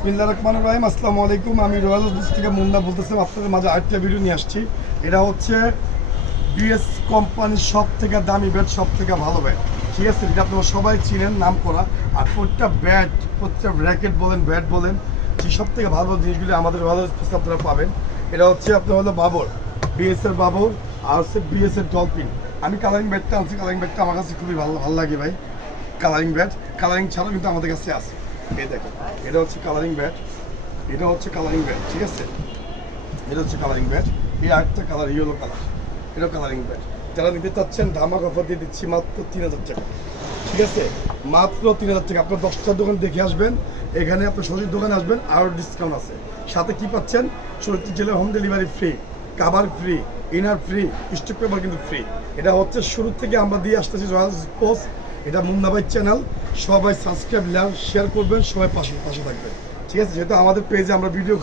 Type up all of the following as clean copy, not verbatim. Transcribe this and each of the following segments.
বিসমিল্লাহির রহমানির রহিম। আসসালামু আলাইকুম। আমি রয়্যাল হাউস থেকে মুন্না বলতেছিলাম। আপনাদের মাঝে আরেকটা ভিডিও নিয়ে আসছি। এটা হচ্ছে বিএস কোম্পানির সব থেকে দামি ব্যাট, সব থেকে ভালো ব্যাট, ঠিক আছে? এটা আপনারা সবাই চিনেন, নাম করা। আর প্রত্যেকটা ব্যাট, প্রত্যেকটা র্যাকেট বলেন, ব্যাট বলেন, যে সব থেকে ভালো জিনিসগুলি আমাদের রয়্যাল হাউস আপনারা পাবেন। এটা হচ্ছে আপনার হলো বাবর, বিএসের বাবর, আর হচ্ছে বিএসের ডলফিন। আমি কালারিং ব্যাটটা আনছি। কালারিং ব্যাটটা আমার কাছে খুবই ভালো লাগে ভাই। কালারিং ব্যাট, কালারিং ছাড়াও কিন্তু আমাদের কাছে আছে। এই দেখো, এটা হচ্ছে কালারিং ব্যাট, এটা হচ্ছে কালারিং ব্যাট, ঠিক আছে? এটা হচ্ছে কালারিং ব্যাট। এই আরেকটা কালার ইয়েলো কালার, এটা কালারিং ব্যাট। যারা নিতে চাচ্ছেন ধামাক অফার দিয়ে দিচ্ছি মাত্র 3000 টাকা, ঠিক আছে? মাত্র 3000 টাকা। আপনার 10টার দোকান দেখে আসবেন, এখানে আপনার সবজির দোকানে আসবেন, আরও ডিসকাউন্ট আছে। সাথে কি পাচ্ছেন? 64 জেলার home delivery free, cover free, inner free, stock paper কিন্তু ফ্রি। এটা হচ্ছে শুরু থেকে আমরা দিয়ে আসতেছি রয়্যাল পোস্ট। এটা মুন্না ভাই চ্যানেল, সবাই সাবস্ক্রাইব শেয়ার করবেন, সবাই পাশে থাকবেন, ঠিক আছে? যেহেতু আমাদের পেজে আমরা ভিডিও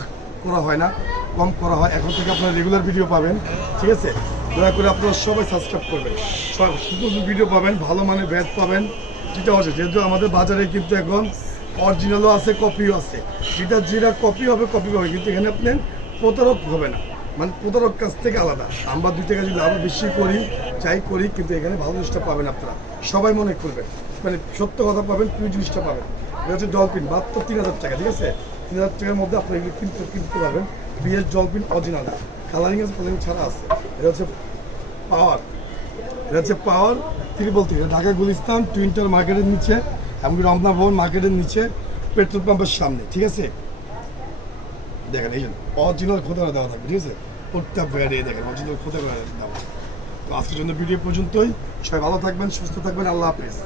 করা হয় না, কম করা হয়, এখন থেকে আপনারা রেগুলার ভিডিও পাবেন, ঠিক আছে? দয়া করে আপনারা সবাই সাবস্ক্রাইব করবেন, সব সুন্দর ভিডিও পাবেন, ভালো মানের ব্যাট পাবেন। যেটা হচ্ছে, যেহেতু আমাদের বাজারে কিন্তু এখন অরিজিনালও আছে, কপিও আছে। যেটা কপি হবে, কপি হবে, কিন্তু এখানে আপনি প্রতারক হবে না, মানে প্রতারক কাছ থেকে আলাদা। আমরা 2 টাকা যদি আরও বেশি করি, যাই করি, কিন্তু এখানে ভালো জিনিসটা পাবেন আপনারা, সবাই মনে করবেন, মানে সত্য কথা পাবেন, প্রিয় জিনিসটা পাবেন। এটা হচ্ছে ডলফিন, মাত্র 3000 টাকা, ঠিক আছে? 3000 টাকার মধ্যে আপনি এগুলো কিনতে পারবেন। বিএস ডলফিন অরিজিনাল, কালারিং আছে, কালারিং ছাড়া আছে। এটা হচ্ছে পাওয়ার, এটা হচ্ছে পাওয়ার ত্রিপল থেকে, ঢাকা গুলিস্তান টুইন্টার মার্কেটের নিচে, এমনকি রমনা ভবন মার্কেটের নিচে, পেট্রোল পাম্পের সামনে, ঠিক আছে? দেখেন এই জন্য অরিজিনাল খোদা করে দেওয়া থাকবে, ঠিক আছে? প্রত্যেকটা ব্যাডে দেখেন অরিজিনাল খোদা করে দেওয়া। তো আজকের জন্য ভিডিও পর্যন্তই। সবাই ভালো থাকবেন, সুস্থ থাকবেন। আল্লাহ হাফেজ।